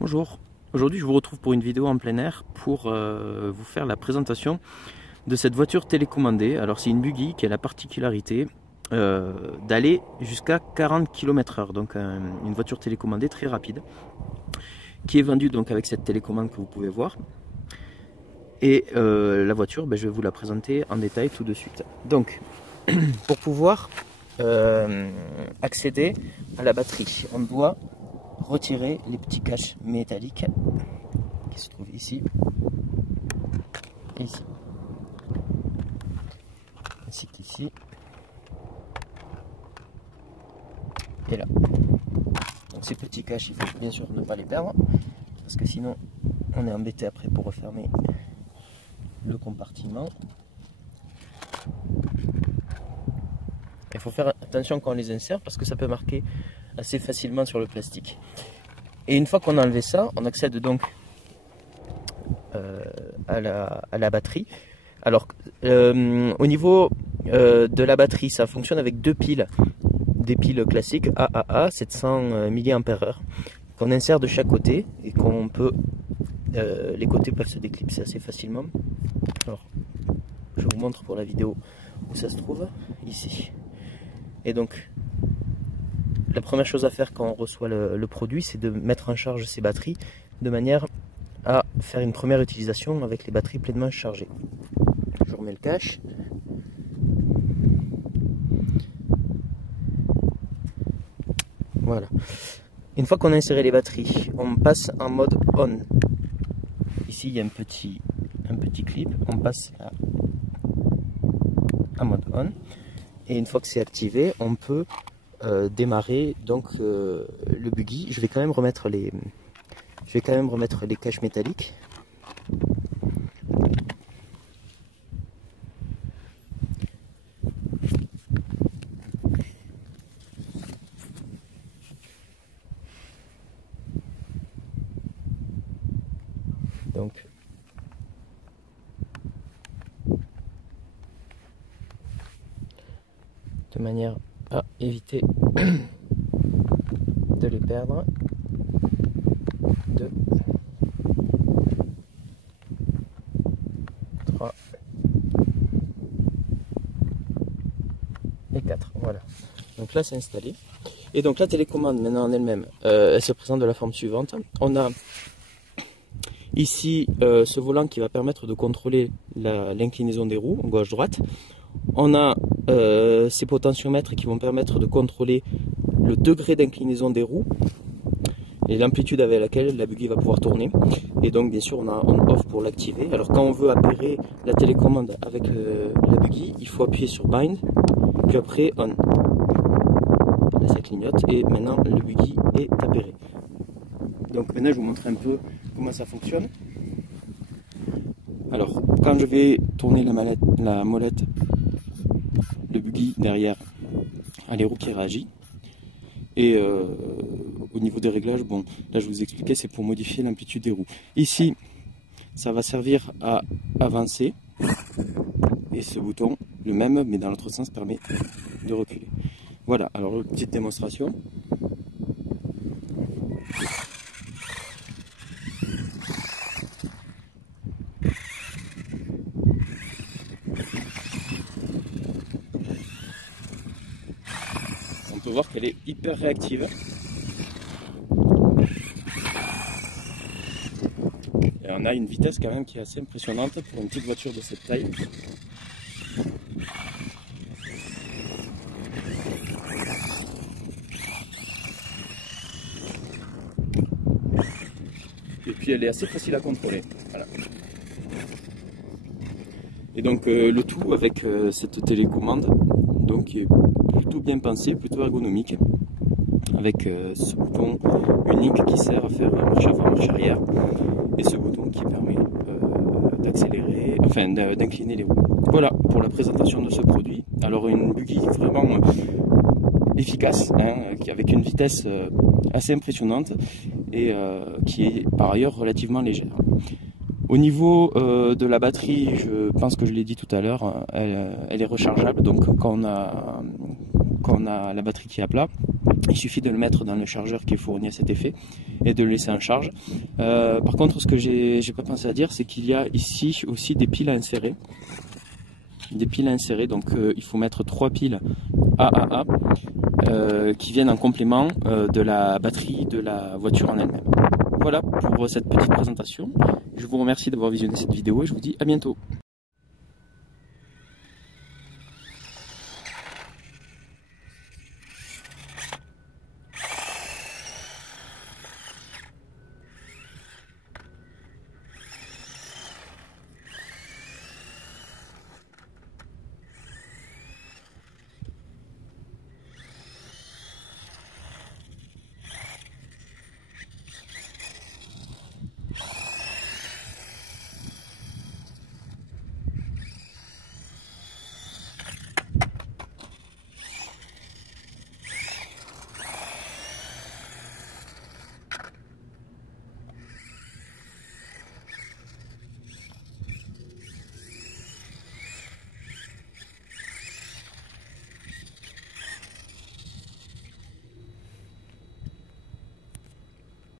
Bonjour, aujourd'hui je vous retrouve pour une vidéo en plein air pour vous faire la présentation de cette voiture télécommandée. Alors c'est une buggy qui a la particularité d'aller jusqu'à 40 km/h, donc une voiture télécommandée très rapide qui est vendue donc avec cette télécommande que vous pouvez voir. Et la voiture, je vais vous la présenter en détail tout de suite. Donc pour pouvoir accéder à la batterie, on doit retirer les petits caches métalliques qui se trouvent ici et ici, ainsi qu'ici et là. Donc ces petits caches, il faut bien sûr ne pas les perdre parce que sinon on est embêté après pour refermer le compartiment. Il faut faire attention quand on les insère parce que ça peut marquer assez facilement sur le plastique. Et une fois qu'on a enlevé ça, on accède donc à la batterie. Alors au niveau de la batterie, ça fonctionne avec deux piles, des piles classiques AAA 700 mAh qu'on insère de chaque côté et qu'on peut, les côtés peuvent se déclipser assez facilement. Alors je vous montre pour la vidéo où ça se trouve, ici. Et donc la première chose à faire quand on reçoit le produit, c'est de mettre en charge ces batteries de manière à faire une première utilisation avec les batteries pleinement chargées. Je remets le cache. Voilà. Une fois qu'on a inséré les batteries, on passe en mode on. Ici, il y a un petit clip. On passe en mode on. Et une fois que c'est activé, on peut démarrer donc le buggy. Je vais quand même remettre les caches métalliques. Donc de manière à éviter de les perdre. 2, 3 et 4. Voilà. Donc là c'est installé. Et donc la télécommande maintenant en elle-même, elle se présente de la forme suivante. On a ici ce volant qui va permettre de contrôler l'inclinaison des roues, gauche-droite. On a ces potentiomètres qui vont permettre de contrôler le degré d'inclinaison des roues et l'amplitude avec laquelle la buggy va pouvoir tourner. Et donc bien sûr on a on-off pour l'activer. Alors quand on veut apairer la télécommande avec la buggy, il faut appuyer sur bind, puis après on. Là ça clignote et maintenant le buggy est apairé. Donc maintenant je vous montre un peu comment ça fonctionne. Alors quand je vais tourner la molette, le buggy derrière a les roues qui réagissent. Et au niveau des réglages, bon, là je vous expliquais, c'est pour modifier l'amplitude des roues. Ici, ça va servir à avancer. Et ce bouton, le même, mais dans l'autre sens, permet de reculer. Voilà, alors une petite démonstration. On peut voir qu'elle est hyper réactive. Et on a une vitesse quand même qui est assez impressionnante pour une petite voiture de cette taille. Et puis elle est assez facile à contrôler. Voilà. Et donc le tout avec cette télécommande, donc qui est plutôt bien pensé, plutôt ergonomique, avec ce bouton unique qui sert à faire marche avant, marche arrière, et ce bouton qui permet d'accélérer, enfin d'incliner les roues. Voilà pour la présentation de ce produit. Alors une buggy vraiment efficace, avec une vitesse assez impressionnante et qui est par ailleurs relativement légère. Au niveau de la batterie, je pense que je l'ai dit tout à l'heure, elle est rechargeable. Donc quand on a la batterie qui est à plat, Il suffit de le mettre dans le chargeur qui est fourni à cet effet et de le laisser en charge. Par contre, ce que j'ai pas pensé à dire, c'est qu'il y a ici aussi des piles à insérer. Donc il faut mettre 3 piles AAA qui viennent en complément de la batterie de la voiture en elle-même. Voilà pour cette petite présentation. Je vous remercie d'avoir visionné cette vidéo et je vous dis à bientôt.